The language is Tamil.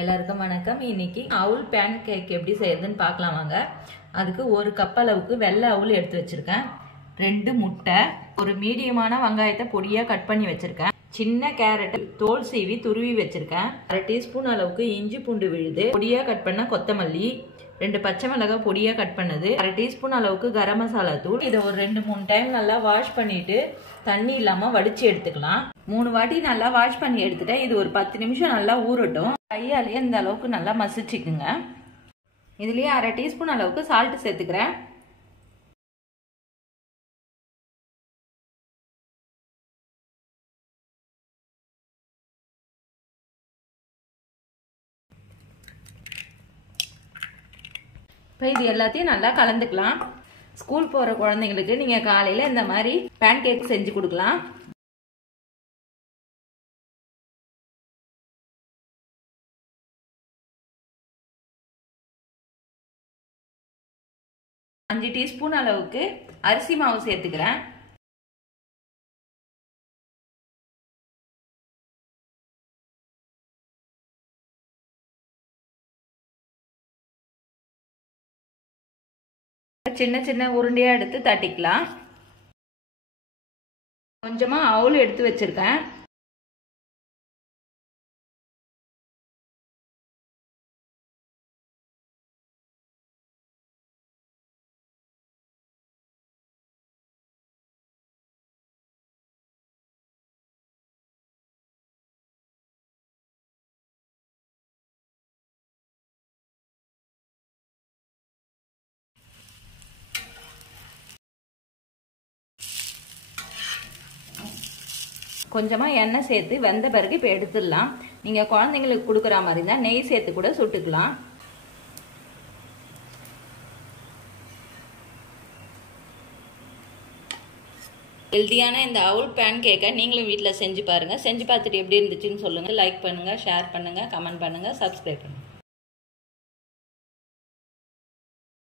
எல்லாருக்கும் வணக்கம். இன்னைக்கு அவுல் பேன் கேக் எப்படி செய்யறதுன்னு பார்க்கலாம் வாங்க. அதுக்கு ஒரு கப் அளவுக்கு வெள்ளை அவுல் எடுத்து வச்சிருக்கேன். 2 முட்டை, ஒரு மீடியமான வெங்காயத்தை பொடியா கட் பண்ணி வச்சிருக்கேன். சின்ன கேரட் தோல் சீவி துருவி வச்சிருக்கேன். 1/2 டீஸ்பூன் அளவுக்கு இஞ்சி பூண்டு விழுது, பொடியா கட் பண்ண கொத்தமல்லி, 2 பச்சை மிளகாய் பொடியா கட் பண்ணது, 1/2 டீஸ்பூன் அளவுக்கு கரம் மசாலா தூள். இதை ஒரு 2-3 டைம் நல்லா வாஷ் பண்ணிட்டு தண்ணி இல்லாம வடிச்சு எடுத்துக்கலாம். 3 வாட்டி நல்லா வாஷ் பண்ணி எடுத்துட்டேன். இது ஒரு 10 நிமிஷம் நல்லா ஊறட்டும். கையாலேயே இந்த அளவுக்கு நல்லா மசிச்சுக்குங்க. இதுலயே 1/2 டீஸ்பூன் அளவுக்கு சால்ட் சேர்த்துக்கிறேன். இப்போ இது எல்லாத்தையும் நல்லா கலந்துக்கலாம். ஸ்கூல் போற குழந்தைங்களுக்கு நீங்க காலையில இந்த மாதிரி பேன் கேக் செஞ்சு கொடுக்கலாம். அஞ்சு டீஸ்பூன் அளவுக்கு அரிசி மாவு சேர்த்துக்கிறேன். சின்ன சின்ன உருண்டையா எடுத்து தட்டிக்கலாம். கொஞ்சமா அவுல் எடுத்து வச்சிருக்கேன். கொஞ்சமா எண்ணெய் சேர்த்து வெந்த பிறகு இப்போ எடுத்துடலாம். நீங்க குழந்தைங்களுக்கு கொடுக்குற மாதிரி தான் நெய் சேர்த்து கூட சுட்டுக்கலாம். ஹெல்தியான இந்த அவுல் பேன் கேக்கை நீங்களும் வீட்டில் செஞ்சு பாருங்க. செஞ்சு பார்த்துட்டு எப்படி இருந்துச்சுன்னு சொல்லுங்க. லைக் பண்ணுங்க, ஷேர் பண்ணுங்க, கமெண்ட் பண்ணுங்க, சப்ஸ்கிரைப் பண்ணுங்க.